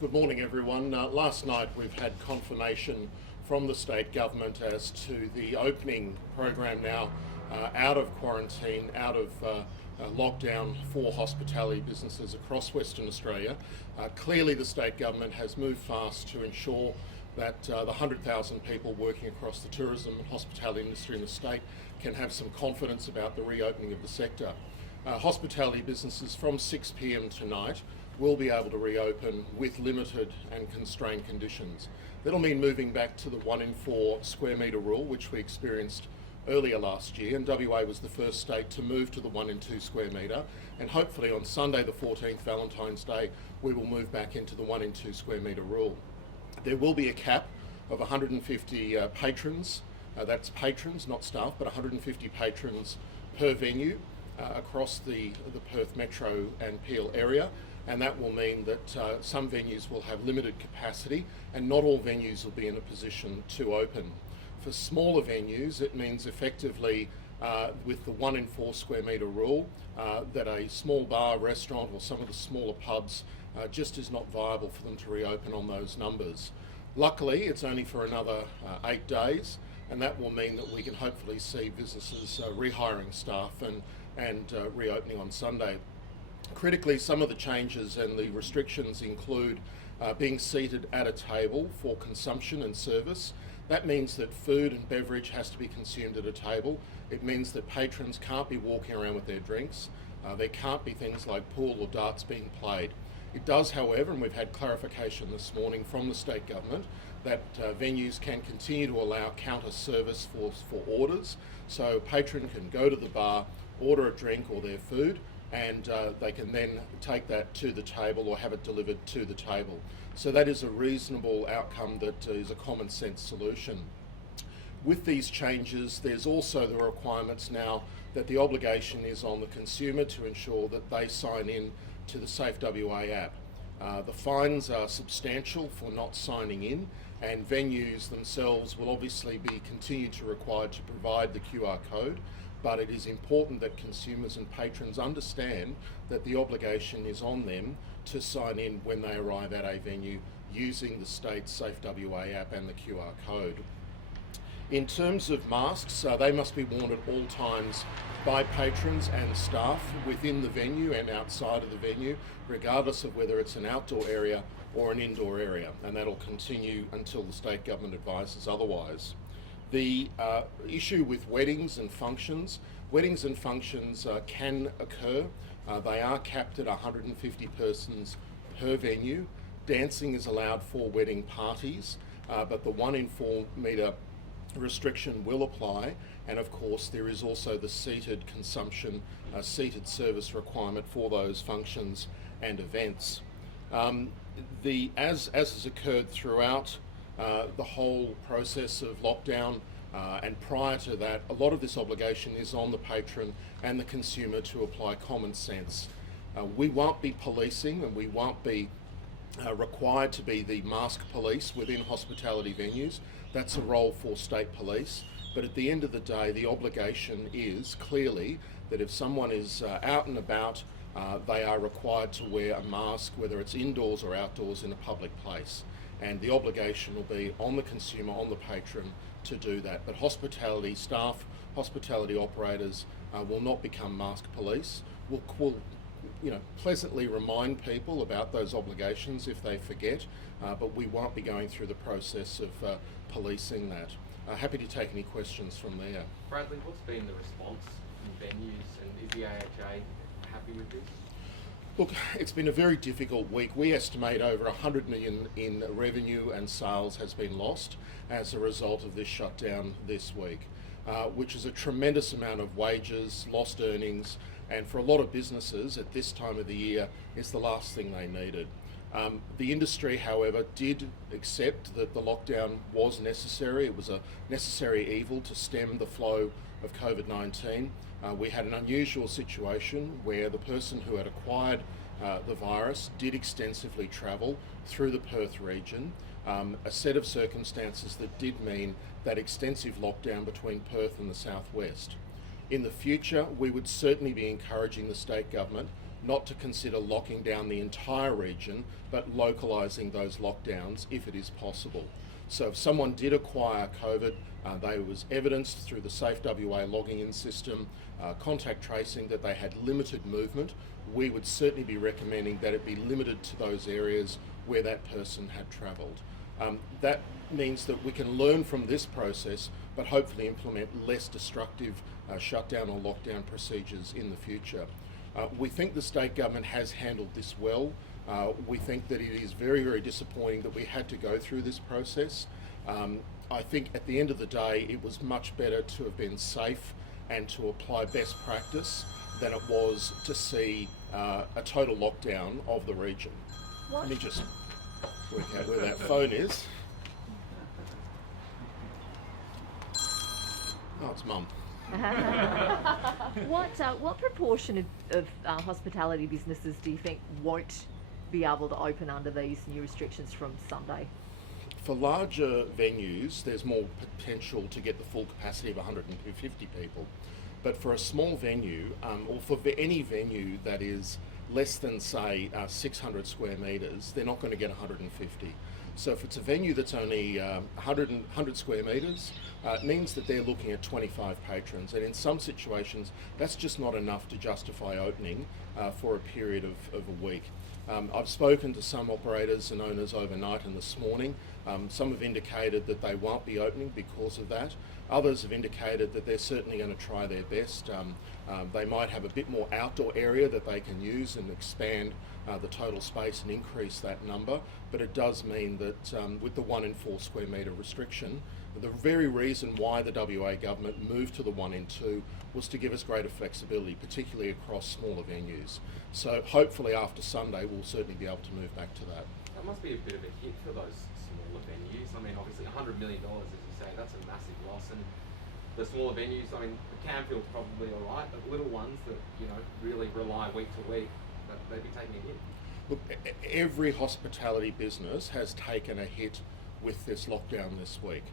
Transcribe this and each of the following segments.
Good morning, everyone. Last night we've had confirmation from the state government as to the opening program now out of quarantine, out of lockdown for hospitality businesses across Western Australia. Clearly the state government has moved fast to ensure that the 100,000 people working across the tourism and hospitality industry in the state can have some confidence about the reopening of the sector. Hospitality businesses from 6 p.m. tonight will be able to reopen with limited and constrained conditions. That'll mean moving back to the 1 in 4 square metre rule, which we experienced earlier last year, and WA was the first state to move to the 1 in 2 square metre, and hopefully on Sunday the 14th, Valentine's Day, we will move back into the 1 in 2 square metre rule. There will be a cap of 150 patrons, that's patrons, not staff, but 150 patrons per venue across the Perth Metro and Peel area. And that will mean that some venues will have limited capacity and not all venues will be in a position to open. For smaller venues, it means effectively with the 1 in 4 square metre rule that a small bar, restaurant or some of the smaller pubs just is not viable for them to reopen on those numbers. Luckily, it's only for another 8 days, and that will mean that we can hopefully see businesses rehiring staff and reopening on Sunday. Critically, some of the changes and the restrictions include being seated at a table for consumption and service. That means that food and beverage has to be consumed at a table. It means that patrons can't be walking around with their drinks. There can't be things like pool or darts being played. It does, however, and we've had clarification this morning from the state government, that venues can continue to allow counter service for orders. So a patron can go to the bar, order a drink or their food, and they can then take that to the table or have it delivered to the table. So that is a reasonable outcome that is a common sense solution. With these changes, there's also the requirements now that the obligation is on the consumer to ensure that they sign in to the Safe WA app. The fines are substantial for not signing in, and venues themselves will obviously be continued to required to provide the QR code, but it is important that consumers and patrons understand that the obligation is on them to sign in when they arrive at a venue using the state's Safe WA app and the QR code. In terms of masks, they must be worn at all times by patrons and staff within the venue and outside of the venue, regardless of whether it's an outdoor area or an indoor area, and that'll continue until the state government advises otherwise. The issue with weddings and functions can occur. They are capped at 150 persons per venue. Dancing is allowed for wedding parties, but the 1 in 4 metre restriction will apply, and of course there is also the seated consumption, seated service requirement for those functions and events. As has occurred throughout the whole process of lockdown and prior to that, a lot of this obligation is on the patron and the consumer to apply common sense. We won't be policing and we won't be required to be the mask police within hospitality venues. That's a role for state police. But at the end of the day, the obligation is clearly that if someone is out and about, they are required to wear a mask, whether it's indoors or outdoors in a public place. And the obligation will be on the consumer, on the patron to do that. But hospitality staff, hospitality operators will not become mask police. Will pleasantly remind people about those obligations if they forget, but we won't be going through the process of policing that. Happy to take any questions from there. Bradley, what's been the response from venues, and is the AHA happy with this? Look, it's been a very difficult week. We estimate over 100 million in revenue and sales has been lost as a result of this shutdown this week, which is a tremendous amount of wages, lost earnings, and for a lot of businesses at this time of the year, it's the last thing they needed. The industry, however, did accept that the lockdown was necessary. It was a necessary evil to stem the flow of COVID-19. We had an unusual situation where the person who had acquired the virus did extensively travel through the Perth region, a set of circumstances that did mean that extensive lockdown between Perth and the southwest. In the future, we would certainly be encouraging the state government not to consider locking down the entire region, but localising those lockdowns if it is possible. So if someone did acquire COVID, there was evidence through the Safe WA logging in system, contact tracing, that they had limited movement, we would certainly be recommending that it be limited to those areas where that person had travelled. That means that we can learn from this process, but hopefully implement less destructive shutdown or lockdown procedures in the future. We think the state government has handled this well. We think that it is very, very disappointing that we had to go through this process. I think at the end of the day, it was much better to have been safe and to apply best practice than it was to see a total lockdown of the region. What? Let me just work out where that phone is. Oh, it's Mum. What proportion of hospitality businesses do you think won't be able to open under these new restrictions from Sunday? For larger venues, there's more potential to get the full capacity of 150 people. But for a small venue, or for any venue that is less than, say, 600 square metres, they're not going to get 150. So if it's a venue that's only 100 square metres, it means that they're looking at 25 patrons. And in some situations, that's just not enough to justify opening for a period of a week. I've spoken to some operators and owners overnight and this morning. Some have indicated that they won't be opening because of that. Others have indicated that they're certainly going to try their best. They might have a bit more outdoor area that they can use and expand the total space and increase that number. But it does mean that with the 1 in 4 square metre restriction, the very reason why the WA government moved to the 1 in 2 was to give us greater flexibility, particularly across smaller venues. So hopefully after Sunday we'll certainly be able to move back to that. That must be a bit of a hit for those smaller venues. I mean, obviously $100 million, as you say, that's a massive loss. And the smaller venues, I mean, the Camfield's probably all right, but little ones that, you know, really rely week to week, they'd be taking a hit. Look, every hospitality business has taken a hit with this lockdown this week.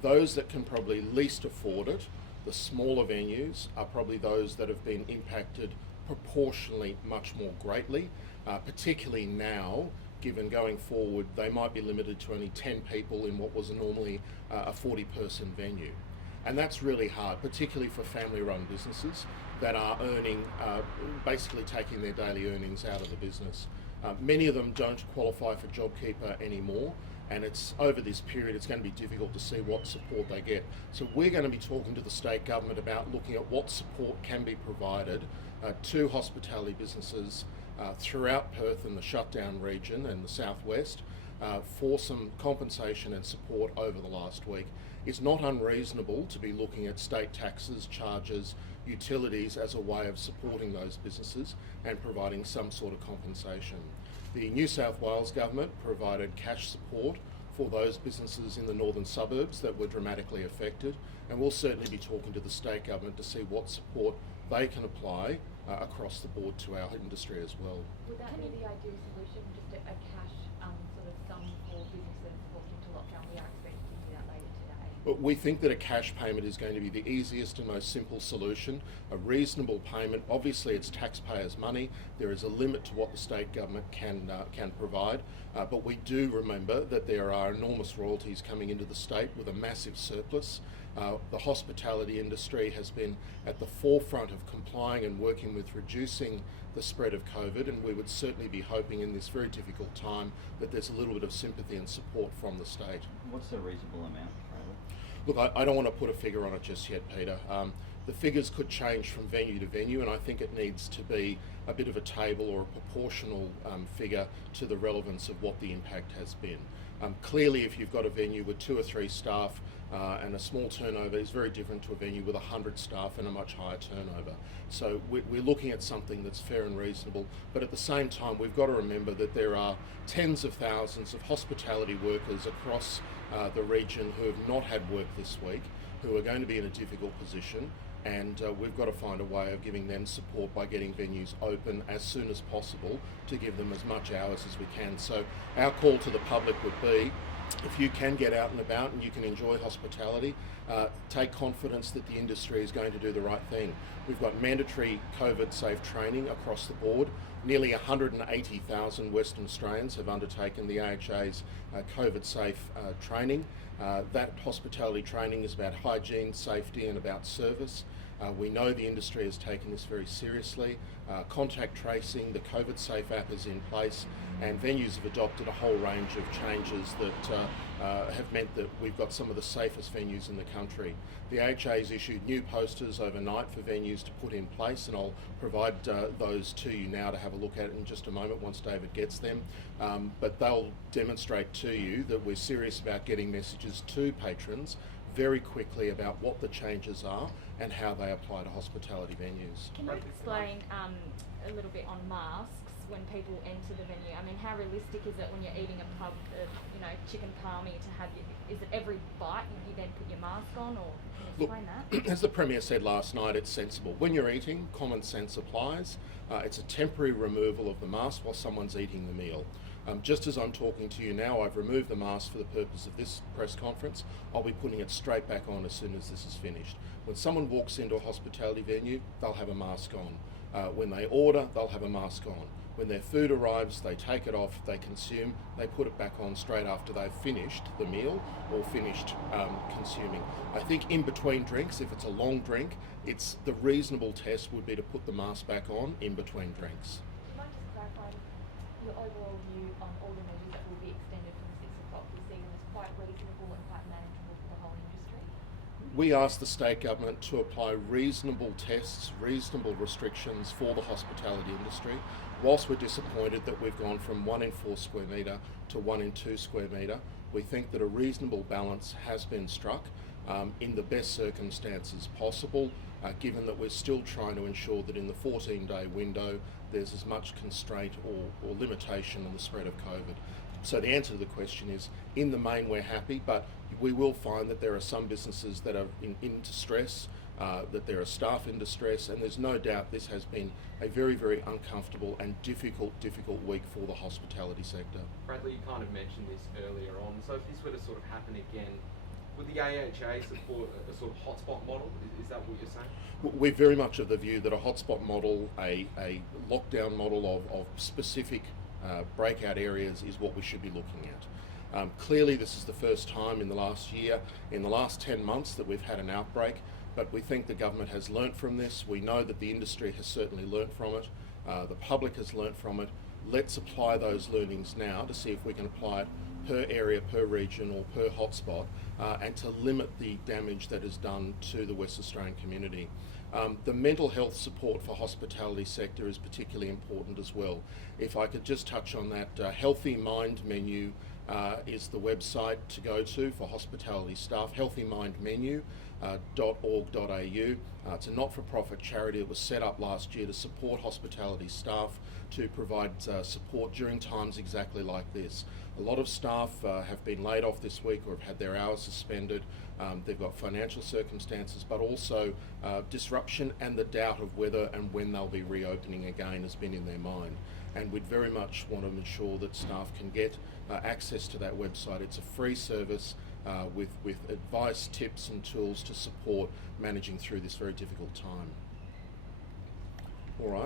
Those that can probably least afford it, the smaller venues, are probably those that have been impacted proportionally much more greatly, particularly now, given going forward they might be limited to only 10 people in what was normally a 40-person venue. And that's really hard, particularly for family-run businesses that are earning, basically taking their daily earnings out of the business. Many of them don't qualify for JobKeeper anymore, and it's over this period it's going to be difficult to see what support they get. So we're going to be talking to the state government about looking at what support can be provided to hospitality businesses throughout Perth and the shutdown region and the southwest for some compensation and support over the last week. It's not unreasonable to be looking at state taxes, charges, utilities as a way of supporting those businesses and providing some sort of compensation. The New South Wales government provided cash support for those businesses in the northern suburbs that were dramatically affected, and we'll certainly be talking to the state government to see what support they can apply across the board to our industry as well. Would that be the ideal solution, just a cash sort of sum for businesses forced into lockdown? We are expecting to do that later today. But we think that a cash payment is going to be the easiest and most simple solution, a reasonable payment. Obviously it's taxpayers' money. There is a limit to what the state government can provide, but we do remember that there are enormous royalties coming into the state with a massive surplus. The hospitality industry has been at the forefront of complying and working with reducing the spread of COVID, and we would certainly be hoping in this very difficult time that there's a little bit of sympathy and support from the state. What's a reasonable amount, Riley? Look, I don't want to put a figure on it just yet, Peter. The figures could change from venue to venue, and I think it needs to be a bit of a table or a proportional figure to the relevance of what the impact has been. Clearly, if you've got a venue with 2 or 3 staff and a small turnover, is very different to a venue with 100 staff and a much higher turnover. So we're looking at something that's fair and reasonable, but at the same time we've got to remember that there are tens of thousands of hospitality workers across the region who have not had work this week, who are going to be in a difficult position, and we've got to find a way of giving them support by getting venues open as soon as possible to give them as much hours as we can. So our call to the public would be, if you can get out and about and you can enjoy hospitality, take confidence that the industry is going to do the right thing. We've got mandatory COVID-safe training across the board. Nearly 180,000 Western Australians have undertaken the AHA's COVID-safe training. That hospitality training is about hygiene, safety and about service. We know the industry has taken this very seriously. Contact tracing, the COVID Safe app is in place, and venues have adopted a whole range of changes that have meant that we've got some of the safest venues in the country. The AHA has issued new posters overnight for venues to put in place, and I'll provide those to you now to have a look at in just a moment once David gets them. But they'll demonstrate to you that we're serious about getting messages to patrons very quickly about what the changes are and how they apply to hospitality venues. Can you explain a little bit on masks when people enter the venue? I mean, how realistic is it when you're eating a pub of, chicken palmy to have is it every bite you then put your mask on, or can you explain that? As the Premier said last night, it's sensible. When you're eating, common sense applies. It's a temporary removal of the mask while someone's eating the meal. Just as I'm talking to you now, I've removed the mask for the purpose of this press conference. I'll be putting it straight back on as soon as this is finished. When someone walks into a hospitality venue, they'll have a mask on. When they order, they'll have a mask on. When their food arrives, they take it off, they consume, they put it back on straight after they've finished the meal or finished consuming. I think in between drinks, if it's a long drink, the reasonable test would be to put the mask back on in between drinks. Do you mind just clarifying your overall view on all the measures that will be extended from 6 o'clock this evening is quite reasonable and quite manageable for the whole industry? We asked the state government to apply reasonable tests, reasonable restrictions for the hospitality industry. Whilst we're disappointed that we've gone from 1 in 4 square metre to 1 in 2 square metre, we think that a reasonable balance has been struck in the best circumstances possible, given that we're still trying to ensure that in the 14-day window there's as much constraint or limitation on the spread of COVID. So the answer to the question is, in the main we're happy, but we will find that there are some businesses that are in distress, that there are staff in distress, and there's no doubt this has been a very, very uncomfortable and difficult week for the hospitality sector. Bradley, you kind of mentioned this earlier on, so if this were to sort of happen again, would the AHA support a sort of hotspot model? Is that what you're saying? We're very much of the view that a hotspot model, a lockdown model of specific breakout areas is what we should be looking at. Clearly this is the first time in the last year, in the last 10 months that we've had an outbreak, but we think the government has learnt from this. We know that the industry has certainly learnt from it. The public has learnt from it. Let's apply those learnings now to see if we can apply it per area, per region or per hotspot, and to limit the damage that is done to the West Australian community. The mental health support for hospitality sector is particularly important as well. If I could just touch on that, Healthy Mind menu is the website to go to for hospitality staff, healthymindmenu.org.au. It's a not-for-profit charity that was set up last year to support hospitality staff, to provide support during times exactly like this. A lot of staff have been laid off this week or have had their hours suspended. They've got financial circumstances, but also disruption and the doubt of whether and when they'll be reopening again has been in their mind. And we'd very much want to ensure that staff can get access to that website. It's a free service with advice, tips and tools to support managing through this very difficult time. All right.